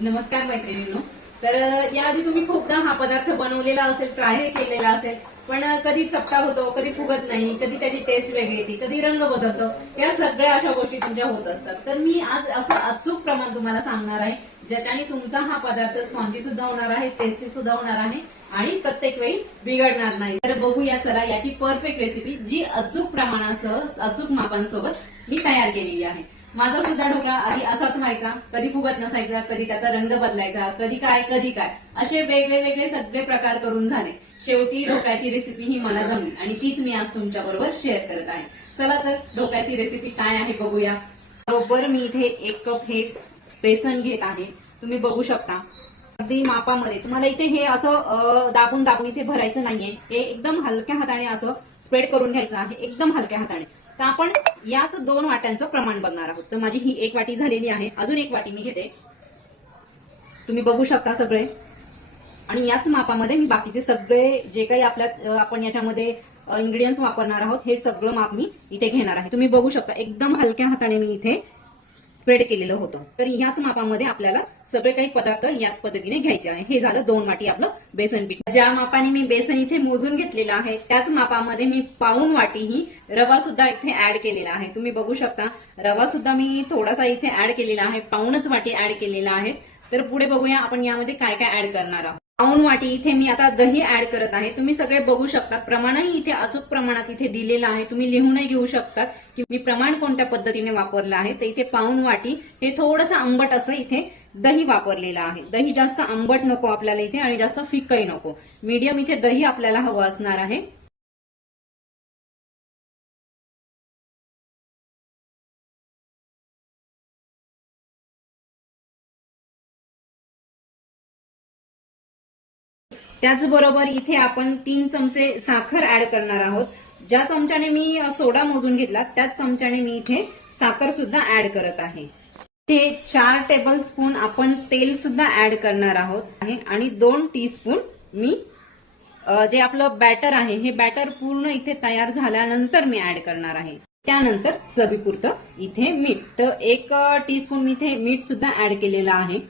नमस्कार मैत्रिणींनो. तर याआधी तुम्ही खूपदा हा पदार्थ बनवलेला असेल, ट्राय केलेला असेल, पण कधी चपटा होतो, कधी फुगत नाही, कधी त्याची टेस्ट वेगळी येते, कधी रंग बदलतो. या सगळ्या अशा गोष्टी तुमच्या होत असतात. तर मी आज असं अचूक प्रमाण तुम्हाला सांगणार आहे, ज्याच्याने तुमचा हा पदार्थ स्पॉन्जी सुद्धा होणार आहे, टेस्टी सुद्धा होणार आहे आणि प्रत्येक वेळी बिघडणार नाही. तर बघूया चला याची परफेक्ट रेसिपी, जी अचूक प्रमाणासह, अचूक मापांसोबत मी तयार केलेली आहे. माझा सुद्धा ढोकळा आधी असाच व्हायचा, कधी फुगत नसायचा, कधी त्याचा रंग बदलायचा, कधी काय असे वेगळे सगळे प्रकार करून झाले. शेवटी ढोकळ्याची रेसिपी ही मला जमली आणि तीच मी आज तुमच्या बरोबर शेअर करत आहे. चला तर ढोकळ्याची रेसिपी काय आहे बघूया. बरोबर मी इथे 1 कप हे बेसन घेत आहे. तुम्ही बघू शकता अगदी मापामध्ये. तुम्हाला इथे हे असं दाबून इथे भरायचं नाहीये. हे एकदम हलक्या हाताने असं स्प्रेड करून घ्यायचं आहे, एकदम हलक्या हाताने. तर आपण याच 2 वाट्यांचं प्रमाण बघणार आहोत. तर माझी ही 1 वाटी झालेली आहे. अजून 1 वाटी मी घेते. तुम्ही बघू शकता सगळे. आणि याच मापामध्ये मी बाकीचे सगळे जे काही आपण याच्यामध्ये इन्ग्रेडियंट्स वापरणार आहोत, हे सगळं माप मी इथे घेणार आहे. तुम्ही बघू शकता एकदम हलक्या हाताने मी इथे स्प्रेड केलेलं होतं. तर याच मापामध्ये आपल्याला सगळे काही पदार्थ याच पद्धतीने घ्यायचे आहे. हे झालं 2 वाटी आपलं बेसन पीठ. ज्या मापाने मी बेसन इथे मोजून घेतलेलं आहे, त्याच मापामध्ये मी पाऊण वाटी ही रवा सुद्धा इथे ऍड केलेला आहे. तुम्ही बघू शकता रवा सुद्धा मी थोडासा इथे ऍड केलेला आहे, पाऊणच वाटी ऍड केलेला आहे. तर पुढे बघूया आपण यामध्ये काय काय ऍड करणार आहोत. पाऊण वाटी इथे मी आता दही ऍड करत आहे. तुम्ही सगळे बघू शकता प्रमाणही इथे अचूक प्रमाणात इथे दिलेलं आहे. तुम्ही लिहूनही घेऊ शकतात की मी प्रमाण कोणत्या पद्धतीने वापरलं आहे. तर इथे पाऊण वाटी हे थोडंसं आंबट असं इथे दही वापरलेलं आहे. दही जास्त आंबट नको आपल्याला इथे आणि जास्त फिकही नको, मीडियम इथे दही आपल्याला हवं असणार आहे. त्याचबरोबर इथे आपण 3 चमचे साखर ऍड करणार आहोत. ज्या चमच्याने मी सोडा मोजून घेतला त्याच चमच्याने मी इथे साखर सुद्धा ऍड करत आहे. इथे 4 टेबलस्पून आपण तेल सुद्धा ऍड करणार आहोत आणि 2 टीस्पून मी जे आपलं बॅटर आहे हे बॅटर पूर्ण इथे तयार झाल्यानंतर मी ऍड करणार आहे. त्यानंतर चवीपुरतं इथे मीठ. तर 1 टीस्पून मी इथे मीठ सुद्धा ऍड केलेलं आहे.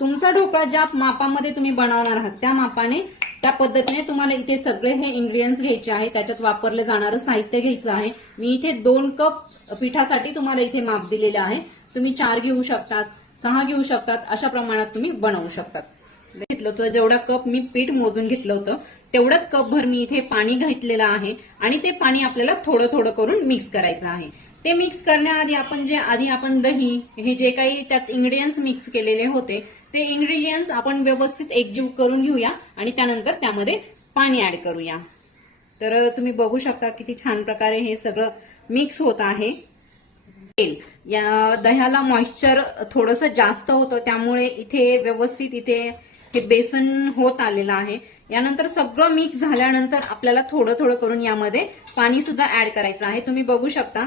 तुमचा ढोकळा ज्या मापामध्ये तुम्ही बनवणार आहात त्या मापाने, त्या पद्धतीने तुम्हाला इथे सगळे हे इन्ग्रेडियंट्स घ्यायचे आहे. त्याच्यात वापरलं जाणारं साहित्य घ्यायचं आहे. मी इथे 2 कप पिठासाठी तुम्हाला इथे माप दिलेलं आहे. तुम्ही 4 घेऊ शकतात, 6 घेऊ शकतात, अशा प्रमाणात तुम्ही बनवू शकतात. घेतलं होतं जेवढा कप मी पीठ मोजून घेतलं होतं तेवढंच कप भर मी इथे पाणी घेतलेलं आहे आणि ते पाणी आपल्याला थोडं करून मिक्स करायचं आहे. ते मिक्स करण्याआधी आपण दही हे जे काही त्यात इन्ग्रेडियंट्स मिक्स केलेले होते ते इन्ग्रेडियंट्स आपण व्यवस्थित एकजीव करून घेऊया आणि त्यानंतर त्यामध्ये पाणी ऍड करूया. तर तुम्ही बघू शकता किती छान प्रकारे हे सगळं मिक्स होत आहे. या दह्याला मॉइश्चर थोडंसं जास्त होतं, त्यामुळे इथे व्यवस्थित इथे हे बेसन होत आलेलं आहे. यानंतर सगळं मिक्स झाल्यानंतर आपल्याला थोडं करून यामध्ये पाणी सुद्धा ऍड करायचं आहे. तुम्ही बघू शकता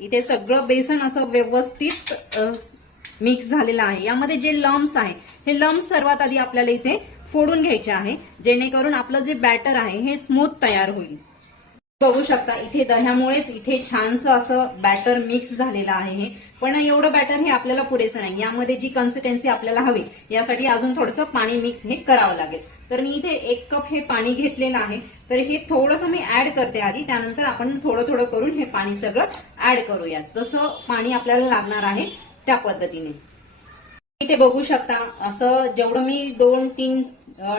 इथे सगळं बेसन असं व्यवस्थित मिक्स झालेलं आहे. यामध्ये जे लम्स आहे हे लम्स सर्वात आधी आपल्याला इथे फोडून घ्यायचे आहे, जेणेकरून आपलं जे बॅटर आहे हे स्मूथ तयार होईल. बघू शकता इथे दह्यामुळेच इथे छानसं असं बॅटर मिक्स झालेलं आहे हे. पण एवढं बॅटर हे आपल्याला पुरेसं नाही. यामध्ये जी कन्सिस्टन्सी आपल्याला हवी यासाठी अजून थोडंसं पाणी मिक्स हे करावं लागेल. तर मी इथे 1 कप हे पाणी घेतलेलं आहे. तर हे थोडंसं मी ऍड करते आधी, त्यानंतर आपण थोडं करून हे पाणी सगळं ऍड करूया. जसं पाणी आपल्याला लागणार आहे त्या पद्धतीने. इथे बघू शकता असं जेवढं मी 2-3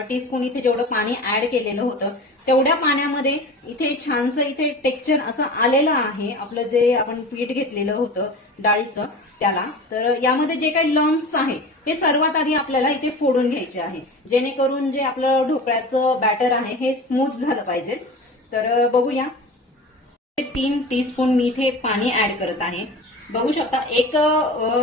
टीस्पून इथे जेवढं पाणी ऍड केलेलं होतं तेवढ्या पाण्यामध्ये इथे छानसं इथे टेक्स्चर असं आलेलं आहे आपलं जे आपण पीठ घेतलेलं होतं डाळीचं त्याला. तर यामध्ये जे काही लम्स आहे ते सर्वात आधी आपल्याला इथे फोडून घ्यायचे आहे, जेणेकरून जे आपलं ढोकळ्याचं बॅटर आहे हे स्मूथ झालं पाहिजे. तर बघूया 3 टीस्पून मी इथे पाणी ऍड करत आहे. बघू शकता 1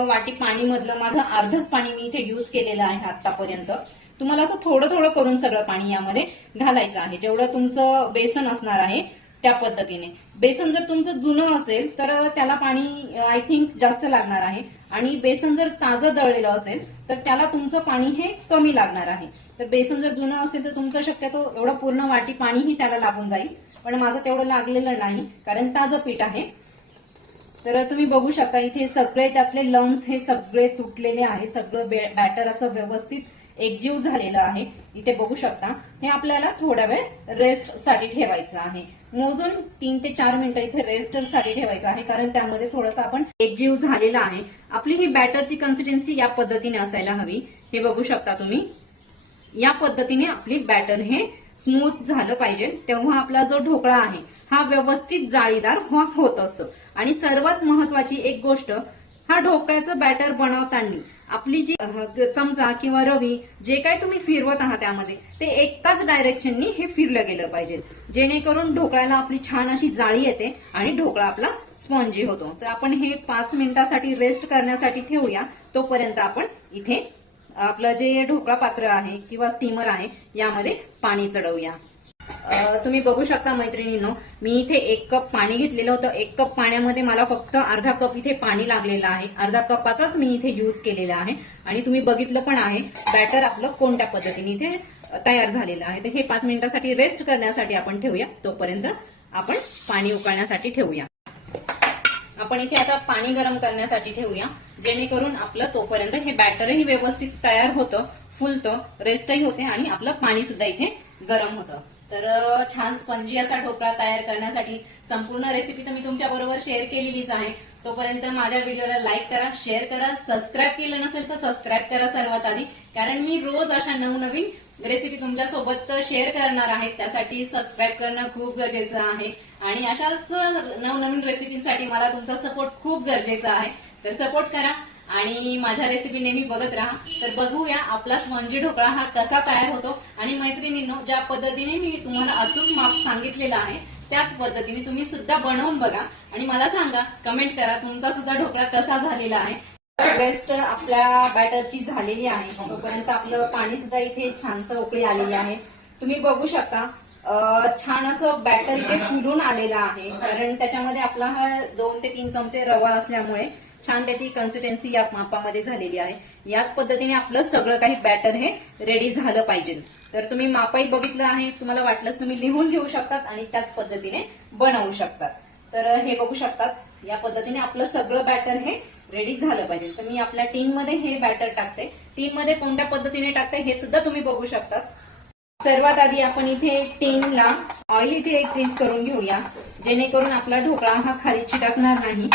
वाटी पाणी मधलं माझं अर्धच पाणी मी इथे यूज केलेलं आहे आतापर्यंत. तुम्हाला असं थोडं करून सगळं पाणी यामध्ये घालायचं आहे, जेवढं तुमचं बेसन असणार आहे त्या पद्धतीने. बेसन जर तुमचं जुनं असेल तर त्याला पाणी आय थिंक जास्त लागणार आहे आणि बेसन जर ताजं दळलेलं असेल तर त्याला तुमचं पाणी हे कमी लागणार आहे. तर बेसन जर जुनं असेल तर तुमचं शक्यतो एवढं पूर्ण वाटी पाणीही त्याला लागून जाईल, पण माझं तेवढं लागलेलं नाही कारण ताजं पीठ आहे. तर तुम्ही बघू शकता इथे सगळे त्यातले लम्स हे सगळे तुटलेले आहे. सगळं बॅटर असं व्यवस्थित एकजीव झालेलं आहे. इथे बघू शकता. हे आपल्याला थोडा वेळ रेस्ट साठी ठेवायचं आहे. मोजून 3 ते 4 मिनिटं इथे रेस्ट साठी ठेवायचं आहे, कारण त्यामध्ये थोडंसं आपण एकजीव झालेला आहे. आपली ही बॅटरची कन्सिस्टन्सी या पद्धतीने असायला हवी. हे बघू शकता तुम्ही. या पद्धतीने आपली बॅटर हे स्मूथ झालं पाहिजे, तेव्हा आपला जो ढोकळा आहे हा व्यवस्थित जाळीदार होत असतो. आणि सर्वात महत्वाची एक गोष्ट, हा ढोकळ्याचं बॅटर बनवताना आपली जी चमचा किंवा रवी जे काय तुम्ही फिरवत आहात त्यामध्ये ते एकाच डायरेक्शननी हे फिरलं गेलं पाहिजे, जेणेकरून ढोकळ्याला आपली छान अशी जाळी येते आणि ढोकळा आपला स्पॉन्जी होतो. तर आपण हे 5 मिनिटांसाठी रेस्ट करण्यासाठी ठेवूया. तोपर्यंत आपण इथे आपलं जे ढोकळा पात्र आहे किंवा स्टीमर आहे यामध्ये पाणी चढवूया. तुम्ही बघू शकता मैत्रिणींनो, मी इथे 1 कप पाणी घेतलेलं होतं. 1 कप पाण्यामध्ये मला फक्त अर्धा कप इथे पाणी लागलेलं आहे. अर्धा कपाचाच मी इथे यूज केलेला आहे. आणि तुम्ही बघितलं पण आहे बॅटर आपलं कोणत्या पद्धतीने इथे तयार झालेलं आहे. तर हे 5 मिनिटांसाठी रेस्ट करण्यासाठी आपण ठेवूया. तोपर्यंत आपण पाणी उकळण्यासाठी ठेवूया. आपण इथे आता पाणी गरम करण्यासाठी ठेवूया, जेणेकरून आपलं तोपर्यंत हे बॅटरही व्यवस्थित तयार होतं, फुलतं, रेस्टही होते आणि आपलं पाणी सुद्धा इथे गरम होतं. तर छान स्पंजी असा ढोकळा तयार करण्यासाठी संपूर्ण रेसिपी तर मी तुमच्या बरोबर शेअर केलेलीच आहे. तोपर्यंत माझ्या व्हिडिओला लाईक करा, शेअर करा, सबस्क्राईब केलं नसेल तर सबस्क्राईब करा सर्वात आधी, कारण मी रोज अशा नवनवीन रेसिपी तुमच्यासोबत शेअर करणार आहे. त्यासाठी सबस्क्राईब करणं खूप गरजेचं आहे आणि अशाच नवनवीन रेसिपीसाठी मला तुमचा सपोर्ट खूप गरजेचा आहे. तर सपोर्ट करा आणि माझ्या रेसिपी नेहमी बघत राहा. तर बघूया आपला स्पंजी ढोकळा हा कसा तयार होतो. आणि मैत्रिणींनो, ज्या पद्धतीने मी तुम्हाला अचूक माप सांगितलेलं आहे त्याच पद्धतीने तुम्ही सुद्धा बनवून बघा आणि मला सांगा, कमेंट करा तुमचा सुद्धा ढोकळा कसा झालेला आहे. बेस्ट आपल्या बॅटरची झालेली आहे. तोपर्यंत आपलं पाणी सुद्धा इथे छानसं उकळी आलेली आहे. तुम्ही बघू शकता छान असं बॅटर इथे फुलून आलेलं आहे, कारण त्याच्यामध्ये आपला हा 2 ते 3 चमचे रवा असल्यामुळे छान त्याची कन्सिस्टन्सी या मापामध्ये झालेली आहे. याच पद्धतीने आपलं सगळं काही बॅटर हे रेडी झालं पाहिजे. तर तुम्ही मापही बघितलं आहे, तुम्हाला वाटलंच तुम्ही लिहून घेऊ शकतात आणि त्याच पद्धतीने बनवू शकतात. तर हे बघू शकतात, या पद्धतीने आपलं सगळं बॅटर हे रेडी झालं पाहिजे. तर मी आपल्या टीन मध्ये हे बॅटर टाकते. टीन मध्ये कोणत्या पद्धतीने टाकते हे सुद्धा तुम्ही बघू शकतात. सर्वात आधी आपण इथे टीनला ऑइल इथे ग्रीस करून घेऊया, जेणेकरून आपला ढोकळा हा खाली चिटकणार नाही.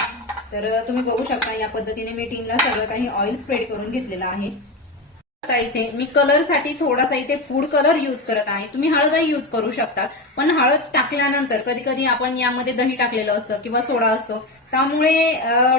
तर तुम्ही बघू शकता या पद्धतीने मी टीनला सगळं काही ऑइल स्प्रेड करून घेतलेलं आहे. आता इथे मी कलर साठी थोडासा इथे फूड कलर यूज करत आहे. तुम्ही हळदही यूज करू शकतात, पण हळद टाकल्यानंतर कधी कधी आपण यामध्ये दही टाकलेलं असतं किंवा सोडा असतो, त्यामुळे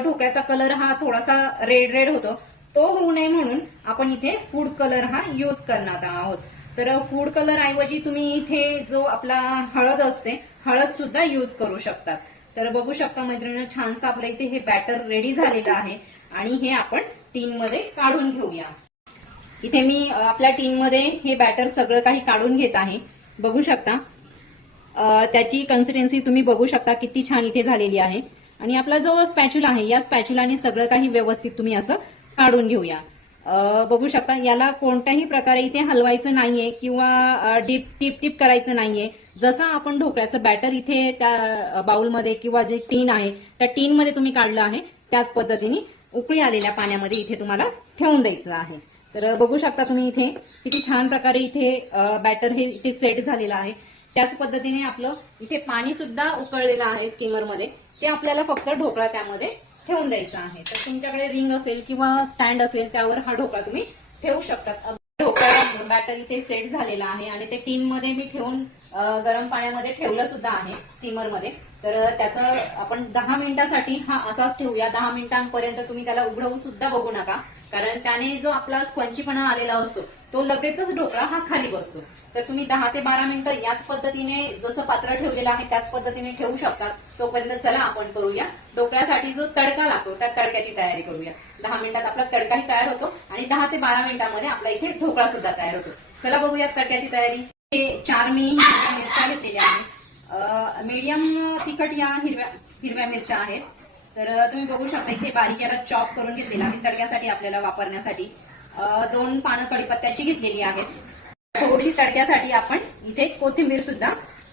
ढोकळ्याचा कलर हा थोडासा रेड रेड होतो. तो होऊ नये म्हणून आपण इथे फूड कलर हा यूज करणार आहोत. तर फूड कलर ऐवजी तुम्ही इथे जो आपला हळद असते, हळद सुद्धा यूज करू शकतात. तर बघू शकता मैत्रिणींनो, छानसं आपल्या इथे हे बॅटर रेडी झालेलं आहे आणि हे आपण टीन मध्ये काढून घेऊया. इथे मी आपल्या टीन मध्ये हे बॅटर सगळं काही काढून घेत आहे. बघू शकता त्याची कन्सिस्टन्सी तुम्ही बघू शकता किती छान इथे झालेली आहे. आणि आपला जो स्पॅच्युला आहे, या स्पॅच्युलाने सगळं काही व्यवस्थित तुम्ही असं काढून घेऊया. बघू शकता याला कोणत्याही प्रकारे इथे हलवायचं नाहीये किंवा टिप करायचं नाहीये. जसं आपण ढोकळ्याचं बॅटर इथे त्या बाउलमध्ये किंवा जे टीन आहे त्या टीन मध्ये तुम्ही काढलं आहे, त्याच पद्धतीने उकळी आलेल्या पाण्यामध्ये इथे तुम्हाला ठेवून द्यायचं आहे. तर बघू शकता तुम्ही इथे किती छान प्रकारे इथे बॅटर हे इथे सेट झालेलं आहे. त्याच पद्धतीने आपलं इथे पाणी सुद्धा उकळलेलं आहे स्टीमर मध्ये, ते आपल्याला फक्त ढोकळा त्यामध्ये ठेवून द्यायचा आहे. तर तुमच्याकडे रिंग असेल किंवा स्टँड असेल त्यावर हा ढोकळा तुम्ही ठेवू शकतात. ढोकळा बॅटर इथे सेट झालेला आहे आणि ते टीन मध्ये मी ठेवून गरम पाण्यामध्ये ठेवलं सुद्धा आहे स्टीमर मध्ये. तर त्याचं आपण 10 मिनिटांसाठी हा असाच ठेवूया. 10 मिनिटांपर्यंत तुम्ही त्याला उघडवू सुद्धा बघू नका, कारण त्याने जो आपला स्पंजीपणा आलेला असतो तो लगेचच ढोकळा हा खाली बसतो. तर तुम्ही 10 ते 12 मिनिटं याच पद्धतीने जसं पात्र ठेवलेलं आहे त्याच पद्धतीने ठेवू शकतात. तोपर्यंत चला आपण करूया ढोकळ्यासाठी जो तडका लागतो त्या तडक्याची तयारी करूया. 10 मिनिटात आपला तडकाही तयार होतो आणि 10 ते 12 मिनिटांमध्ये आपला इथे ढोकळा सुद्धा तयार होतो. चला बघूया तडक्याची तयारी. 4 मी हिरव्या मिरच्या घेतलेल्या आहेत. मीडियम तिखट या हिरव्या मिरच्या आहेत. तर तुम्ही बघू शकता इथे बारीक याला चॉप करून घेतलेला आहे तडक्यासाठी आपल्याला वापरण्यासाठी. 2 पानं कढीपत्त्याची घेतलेली आहेत. थोडी तडक्यासाठी आपण इथे कोथिंबीर सुद्धा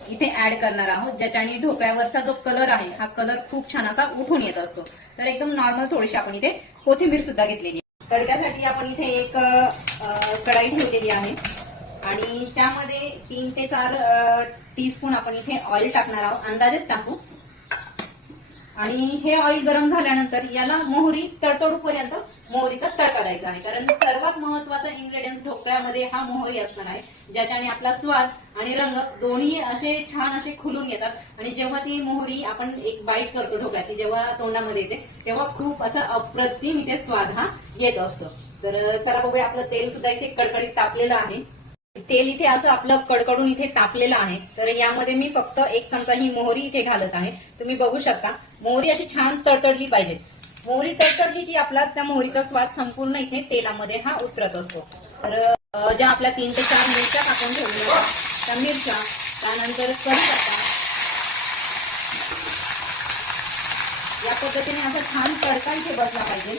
इथे ऍड करणार आहोत, ज्याच्याने ढोकळ्यावरचा जो कलर आहे हा कलर खूप छान असा उठून येत असतो. तर एकदम नॉर्मल थोडीशी आपण इथे कोथिंबीर सुद्धा घेतलेली आहे. तडक्यासाठी आपण इथे एक कढाई ठेवलेली आहे आणि त्यामध्ये 3 ते 4 टीस्पून आपण इथे ऑइल टाकणार आहोत, अंदाजेच टाकू. आणि हे ऑइल गरम झाल्यानंतर याला मोहरी तडतडूपर्यंत मोहरीचा तडका द्यायचा आहे, कारण सर्वात महत्वाचा इन्ग्रेडियंट ढोकळ्यामध्ये हा मोहरी असणार आहे, ज्याच्याने आपला स्वाद आणि रंग दोन्ही असे छान असे खुलून येतात. आणि जेव्हा ती मोहरी आपण एक बाईट करतो ढोकळ्याची, जेव्हा तोंडामध्ये येते तेव्हा खूप असा अप्रतिम इथे स्वाद हा येत असतो. तर चला बघूया, आपलं तेल सुद्धा इथे कडकडीत तापलेलं आहे. तेल इथे असं आपलं कडकडून इथे तापलेलं आहे. तर यामध्ये मी फक्त 1 चमचा ही मोहरी इथे घालत आहे. तुम्ही बघू शकता मोहरी अशी छान तडतडली पाहिजे. मोहरी तडतडली की आपला त्या मोहरीचा स्वाद संपूर्ण इथे तेलामध्ये हा उतरत असतो. तर ज्या आपल्या 3 ते 4 मिरच्या टाकून ठेवल्या त्या मिरच्या, त्यानंतर कढीपत्ता, या पद्धतीने असा छान तडका इथे बसला पाहिजे.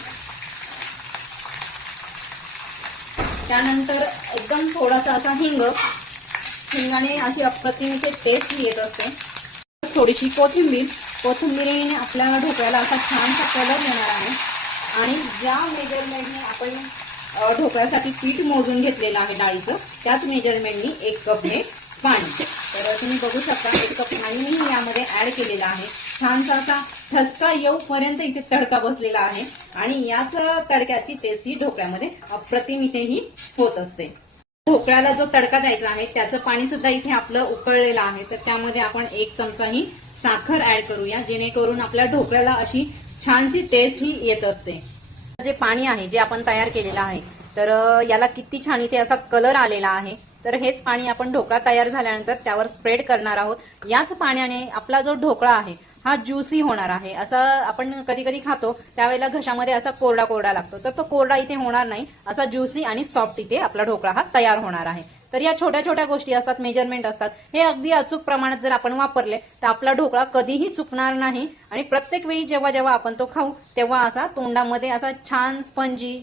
त्यानंतर एकदम थोडासा असा हिंगाने अशी अप्रतिम इथे टेस्ट येत असते. थोडीशी कोथिंबीरीने आपल्या ढोकळ्याला असा छानसा कलर येणार आहे. आणि ज्या मेजरमेंटने आपण ढोकळ्यासाठी पीठ मोजून घेतलेलं आहे डाळीचं, त्याच मेजरमेंटनी 1 कप हे पाणी. तर तुम्ही बघू शकता 1 कप पाणी मी यामध्ये ऍड केलेलं आहे. छानसा असा ठसका येऊपर्यंत इथे तडका बसलेला आहे आणि याच तडक्याची टेस्ट ही ढोकळ्यामध्ये अप्रतिम इथेही होत असते. ढोकळ्याला जो तडका द्यायचा आहे त्याचं पाणी सुद्धा इथे आपलं उकळलेलं आहे. तर त्यामध्ये आपण 1 चमचा ही साखर ऍड करूया, जेणेकरून आपल्या ढोकळ्याला अशी छानशी टेस्ट ही येत असते. जे पाणी आहे जे आपण तयार केलेलं आहे, तर याला किती छान इथे असा कलर आलेला आहे. तर हेच पाणी आपण ढोकळा तयार झाल्यानंतर त्यावर स्प्रेड करणार आहोत. याच पाण्याने आपला जो ढोकळा आहे हा ज्युसी होणार आहे. असं आपण कधी कधी खातो त्यावेळेला घशामध्ये असा कोरडा कोरडा लागतो, तर तो कोरडा इथे होणार नाही. असा ज्युसी आणि सॉफ्ट इथे आपला ढोकळा हा तयार होणार आहे. तर या छोट्या छोट्या गोष्टी असतात, मेजरमेंट असतात, हे अगदी अचूक प्रमाणात जर आपण वापरले तर आपला ढोकळा कधीही चुकणार नाही. आणि प्रत्येक वेळी जेव्हा जेव्हा आपण तो खाऊ तेव्हा असा तोंडामध्ये असा छान स्पंजी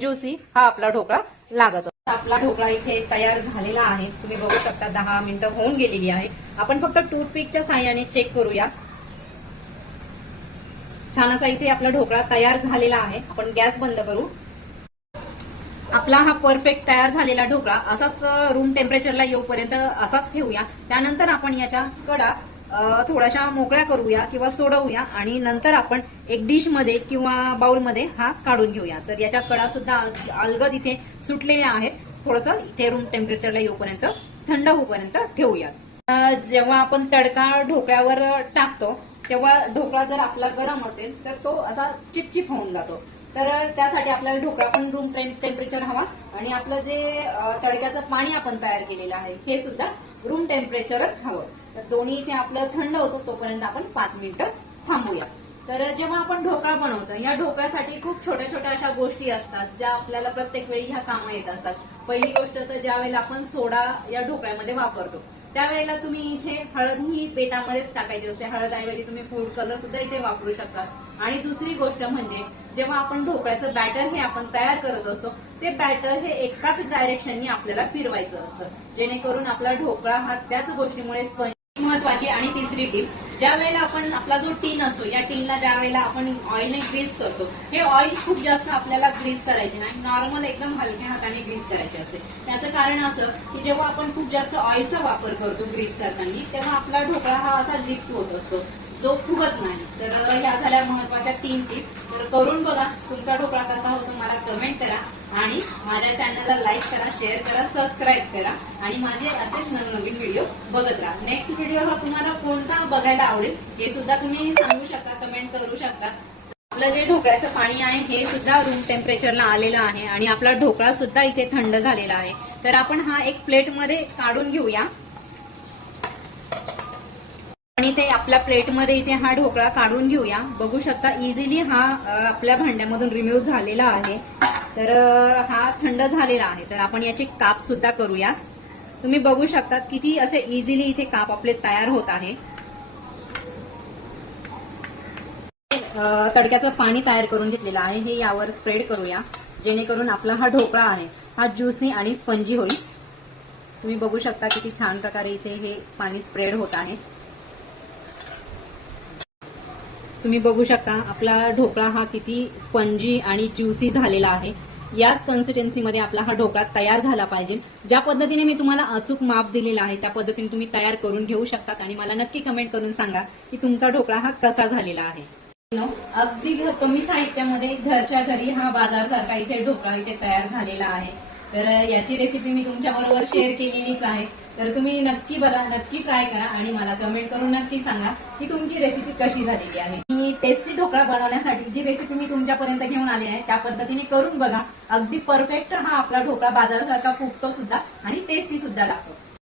ज्युसी हा आपला ढोकळा लागत असतो. आपला ढोकळा इथे तयार झालेला आहे. तुम्ही बघू शकता 10 मिनिटं होऊन गेलेली आहे. आपण फक्त टूथपिकच्या साहाय्याने चेक करूया. छान असा इथे आपला ढोकळा तयार झालेला आहे. आपण गॅस बंद करू. आपला हा परफेक्ट तयार झालेला ढोकळा असाच रूम टेम्परेचरला येऊपर्यंत असाच ठेवूया. त्यानंतर आपण याच्या कडा थोड्याशा मोकळ्या करूया किंवा सोडवूया आणि नंतर आपण एक डिश मध्ये किंवा बाउल मध्ये हा काढून घेऊया. तर याच्या कडा सुद्धा अलगद इथे सुटलेल्या आहेत. थोडंसं इथे रूम टेम्परेचरला येऊपर्यंत थंड होऊपर्यंत ठेवूया. जेव्हा आपण तडका ढोकळ्यावर टाकतो तेव्हा ढोकळा जर आपला गरम असेल तर तो असा चिपचिप होऊन जातो. तर त्यासाठी आपल्याला ढोकळा पण रूम टेम्परेचर हवा आणि आपलं जे तडक्याचं पाणी आपण तयार केलेलं आहे हे सुद्धा रूम टेम्परेचरच हवं. तर दोन्ही इथे आपलं थंड होतो तोपर्यंत आपण 5 मिनिटं थांबूया. तर जेव्हा आपण ढोकळा बनवतो या ढोकळ्यासाठी खूप छोट्या छोट्या अशा गोष्टी असतात ज्या आपल्याला प्रत्येक वेळी ह्या कामं येत असतात. पहिली गोष्ट तर ज्या वेळेला आपण सोडा या ढोकळ्यामध्ये वापरतो त्यावेळेला तुम्ही इथे हळद ही बेतामध्येच टाकायची असते. हळदऐवजी तुम्ही फूड कलर सुद्धा इथे वापरू शकता. आणि दुसरी गोष्ट म्हणजे जेव्हा आपण ढोकळ्याचं बॅटर हे आपण तयार करत असतो ते बॅटर हे एकाच डायरेक्शननी आपल्याला फिरवायचं असतं, जेणेकरून आपला ढोकळा हा त्याच गोष्टीमुळे स्पंज. महत्वाची आणि तिसरी टीप, ज्या वेळेला आपण आपला जो टीन असतो या टीनला ज्या वेळेला आपण ऑइलने ग्रीस करतो, हे ऑइल खूप जास्त आपल्याला ग्रीस करायचे नाही, नॉर्मल एकदम हलक्या हाताने ग्रीस करायचे असते. त्याचं कारण असं की जेव्हा आपण खूप जास्त ऑइलचा वापर करतो ग्रीस करताना तेव्हा आपला ढोकळा हा असा लिफ्ट होत असतो, जो फुगत नाही. तर ह्या झाल्या महत्वाच्या 3 टीप. तर करून बघा, तुमचा ढोकळा कसा होतो मला कमेंट करा आणि माझ्या चॅनलला लाईक करा, शेअर करा, सबस्क्राईब करा आणि माझे असेच नवनवीन व्हिडिओ बघत राहा. नेक्स्ट व्हिडिओ हा तुम्हाला कोणता बघायला आवडेल हे सुद्धा तुम्ही सांगू शकता, कमेंट करू शकता. आपलं जे ढोकळ्याचं पाणी आहे हे सुद्धा रूम टेम्परेचरला आलेलं आहे आणि आपला ढोकळा सुद्धा इथे थंड झालेला आहे. तर आपण हा एक प्लेटमध्ये काढून घेऊया आणि ते आपल्या प्लेटमध्ये इथे हा ढोकळा काढून घेऊया. बघू शकता इझिली हा आपल्या भांड्यामधून रिमूव्ह झालेला आहे. तर हा थंड झालेला आहे. तर आपण याचे काप सुद्धा करूया. तुम्ही बघू शकता किती असे इझिली इथे काप आपले तयार होत आहे. तडक्याचं पाणी तयार करून घेतलेलं आहे हे यावर स्प्रेड करूया, जेणेकरून आपला हा ढोकळा आहे हा ज्युसी आणि स्पंजी होईल. तुम्ही बघू शकता किती छान प्रकारे इथे हे पाणी स्प्रेड होत आहे. तुम्ही बघू शकता आपला ढोकळा हा किती स्पंजी आणि ज्युसी झालेला आहे. याच कन्सिस्टन्सीमध्ये आपला हा ढोकळा तयार झाला पाहिजे. ज्या पद्धतीने मी तुम्हाला अचूक माप दिलेला आहे त्या पद्धतीने तुम्ही तयार करून घेऊ शकता आणि मला नक्की कमेंट करून सांगा की तुमचा ढोकळा हा कसा झालेला आहे. अगदी कमी साहित्यामध्ये घरच्या घरी हा बाजारसारखा इथे ढोकळा इथे तयार झालेला आहे. तर याची रेसिपी मी तुमच्या बरोबर शेअर केलेलीच आहे. तर तुम्ही नक्की बघा, नक्की ट्राय करा आणि मला कमेंट करून नक्की सांगा की तुमची रेसिपी कशी झालेली आहे. ही टेस्टी ढोकळा बनवण्यासाठी जी रेसिपी मी तुमच्यापर्यंत घेऊन आली आहे त्या पद्धतीने करून बघा. अगदी परफेक्ट हा आपला ढोकळा बाजारासारखा फुगतो सुद्धा आणि टेस्टी सुद्धा लागतो.